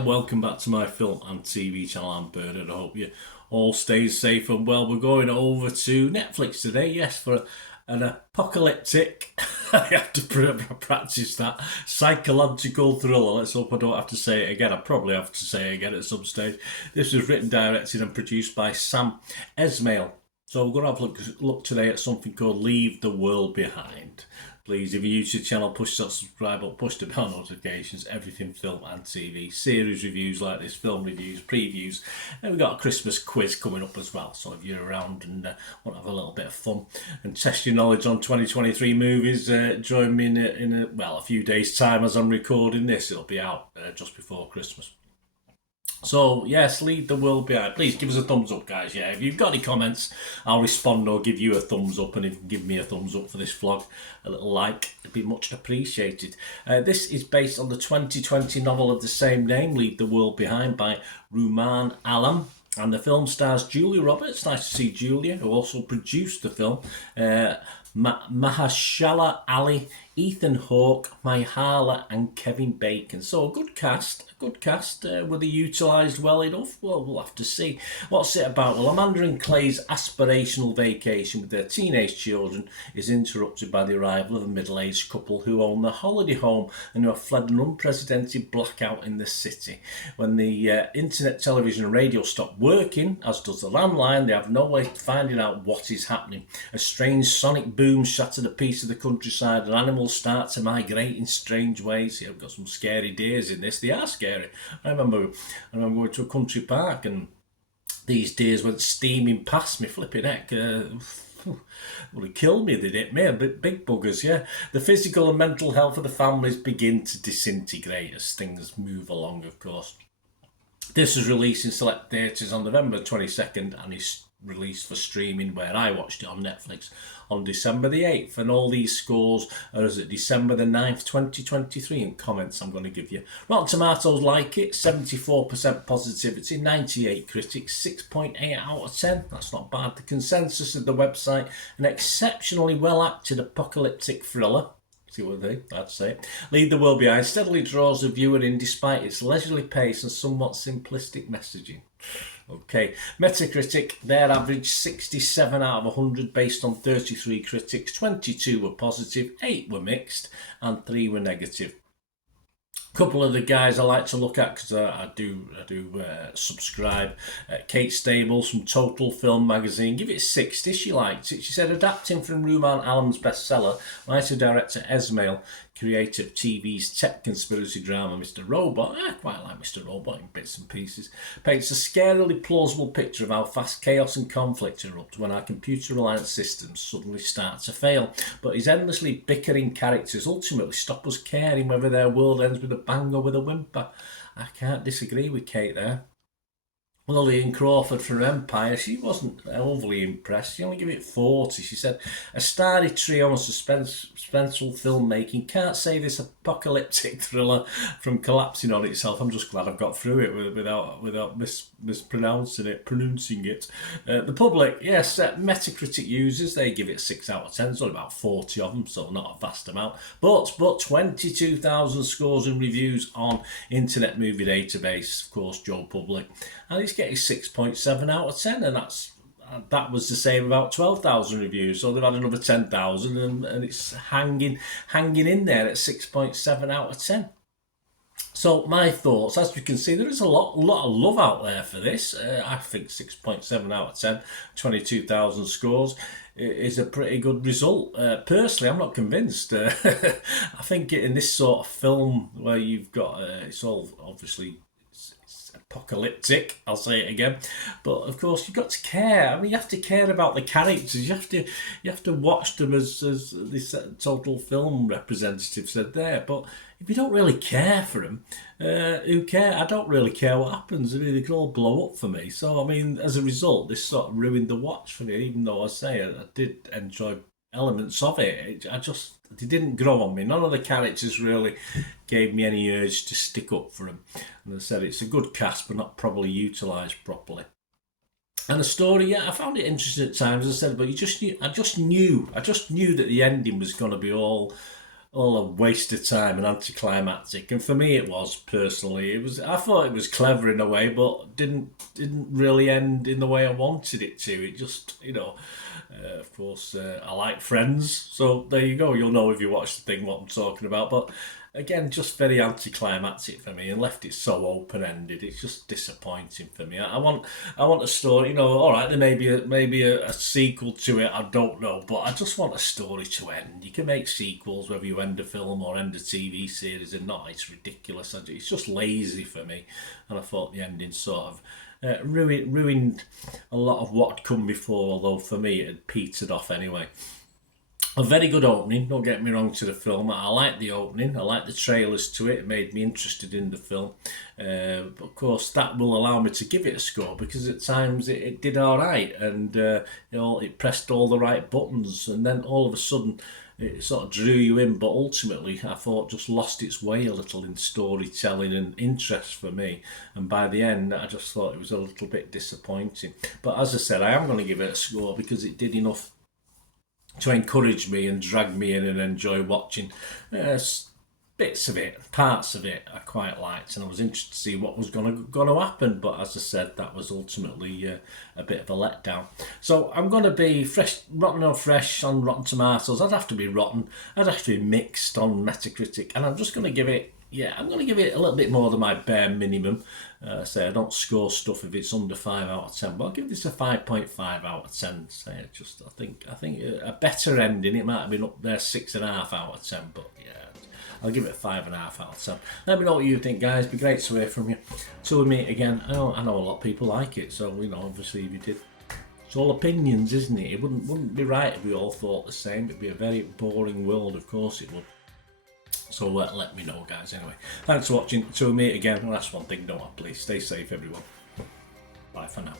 and welcome back to my film and TV channel. I'm Bernard. I hope you all stay safe and well. We're going over to Netflix today, yes, for an apocalyptic, I have to practice that, psychological thriller. Let's hope I don't have to say it again. I probably have to say it again at some stage. This was written, directed and produced by Sam Esmail. So we're going to have a look today at something called Leave the World Behind. Please, if you're new to the channel, push that subscribe button, push the bell notifications, everything film and TV. Series reviews like this, film reviews, previews. And we've got a Christmas quiz coming up as well. So if you're around and want to have a little bit of fun and test your knowledge on 2023 movies, join me in a few days' time as I'm recording this. It'll be out just before Christmas. So, yes, Leave the World Behind. Please give us a thumbs up, guys. Yeah, if you've got any comments, I'll respond or give you a thumbs up. And if you can give me a thumbs up for this vlog, a little like, it'd be much appreciated. This is based on the 2020 novel of the same name, Leave the World Behind, by Rumaan Alam. And the film stars Julia Roberts. Nice to see Julia, who also produced the film. Mahershala Ali, Ethan Hawke, Myhala and Kevin Bacon. So a good cast. Were they utilised well enough? Well, we'll have to see. What's it about? Well, Amanda and Clay's aspirational vacation with their teenage children is interrupted by the arrival of a middle-aged couple who own the holiday home and who have fled an unprecedented blackout in the city. When the internet, television and radio stop working, as does the landline, they have no way of finding out what is happening. A strange sonic boom shattered a piece of the countryside and animals start to migrate in strange ways. I've got some scary days in this. They are scary. I remember going to a country park and these deers went steaming past me, flipping heck. Well, it killed me, they did me, big buggers, yeah. The physical and mental health of the families begin to disintegrate as things move along, of course. This was released in select theatres on November 22nd and is released for streaming where I watched it on Netflix on December the 8th, and all these scores are as at December the 9th 2023 and comments I'm going to give you. Rotten Tomatoes like it, 74% positivity, 98 critics, 6.8 out of 10, that's not bad. The consensus of the website, an exceptionally well acted apocalyptic thriller. See what I'd say. Leave the World Behind steadily draws the viewer in despite its leisurely pace and somewhat simplistic messaging. Okay, Metacritic, their average 67 out of 100 based on 33 critics, 22 were positive, 8 were mixed and 3 were negative. Couple of the guys I like to look at because I do subscribe. Kate Stables from Total Film magazine, give it 60. She liked it. She said, adapting from Rumaan Alam's bestseller, writer-director Esmail created TV's tech conspiracy drama Mr. Robot. I quite like Mr. Robot in bits and pieces. Paints a scarily plausible picture of how fast chaos and conflict erupt when our computer-reliant systems suddenly start to fail. But his endlessly bickering characters ultimately stop us caring whether their world ends with a bang or with a whimper. I can't disagree with Kate there. Lillian Crawford from Empire, she wasn't overly impressed. She only gave it 40. She said, a starry trio and suspenseful filmmaking can't save this apocalyptic thriller from collapsing on itself. I'm just glad I've got through it without pronouncing it. The public, yes, Metacritic users, they give it 6 out of 10. There's only about 40 of them, so not a vast amount. But 22,000 scores and reviews on Internet Movie Database, of course, Joe Public. And it's getting 6.7 out of 10, and that was the same about 12,000 reviews. So they've had another 10,000, and it's hanging in there at 6.7 out of 10. So my thoughts, as you can see, there is a lot of love out there for this. I think 6.7 out of 10, 22,000 scores is a pretty good result. Personally, I'm not convinced. I think in this sort of film where you've got, it's all obviously apocalyptic, I'll say it again, but of course you've got to care. I mean, you have to care about the characters. You have to watch them as this Total Film representative said there. But if you don't really care for them, who cares? I don't really care what happens. I mean, they can all blow up for me. So I mean, as a result, this sort of ruined the watch for me. Even though I say I did enjoy elements of it, they didn't grow on me. None of the characters really gave me any urge to stick up for them. And I said, it's a good cast, but not probably utilised properly. And the story, yeah, I found it interesting at times, as I said, but I just knew that the ending was going to be all all a waste of time and anticlimactic. And for me, it was personally. It was. I thought it was clever in a way, but didn't really end in the way I wanted it to. It just, of course, I like Friends, so there you go. You'll know if you watch the thing what I'm talking about. But again, just very anticlimactic for me, and left it so open ended. It's just disappointing for me. I want a story. All right, there may be a sequel to it. I don't know, but I just want a story to end. You can make sequels whether you end a film or end a TV series, and not. It's ridiculous. It's just lazy for me, and I thought the ending sort of. Ruined a lot of what had come before, although for me it had petered off anyway. A very good opening, don't get me wrong, to the film. I like the opening, I like the trailers to it, it made me interested in the film. But of course, that will allow me to give it a score because at times it did alright and it pressed all the right buttons, and then all of a sudden it sort of drew you in, but ultimately I thought just lost its way a little in storytelling and interest for me, and by the end I just thought it was a little bit disappointing. But as I said, I am going to give it a score because it did enough to encourage me and drag me in and enjoy watching. Bits of it, parts of it, I quite liked, and I was interested to see what was going to happen. But as I said, that was ultimately a bit of a letdown. So I'm going to be rotten or fresh on Rotten Tomatoes. I'd have to be rotten. I'd have to be mixed on Metacritic, and I'm just going to give it. Yeah, I'm going to give it a little bit more than my bare minimum. Say I don't score stuff if it's under 5 out of 10, but I'll give this a 5.5 out of 10. Say I think a better ending. It might have been up there 6.5 out of 10, but yeah. I'll give it a 5.5 out of 10. Let me know what you think, guys. It'd be great to hear from you. Till we meet again. I know a lot of people like it, so obviously if you did, it's all opinions, isn't it? It wouldn't be right if we all thought the same. It'd be a very boring world, of course it would. So let me know, guys. Anyway, thanks for watching. Till we meet again. And that's one thing, don't I? Please stay safe, everyone. Bye for now.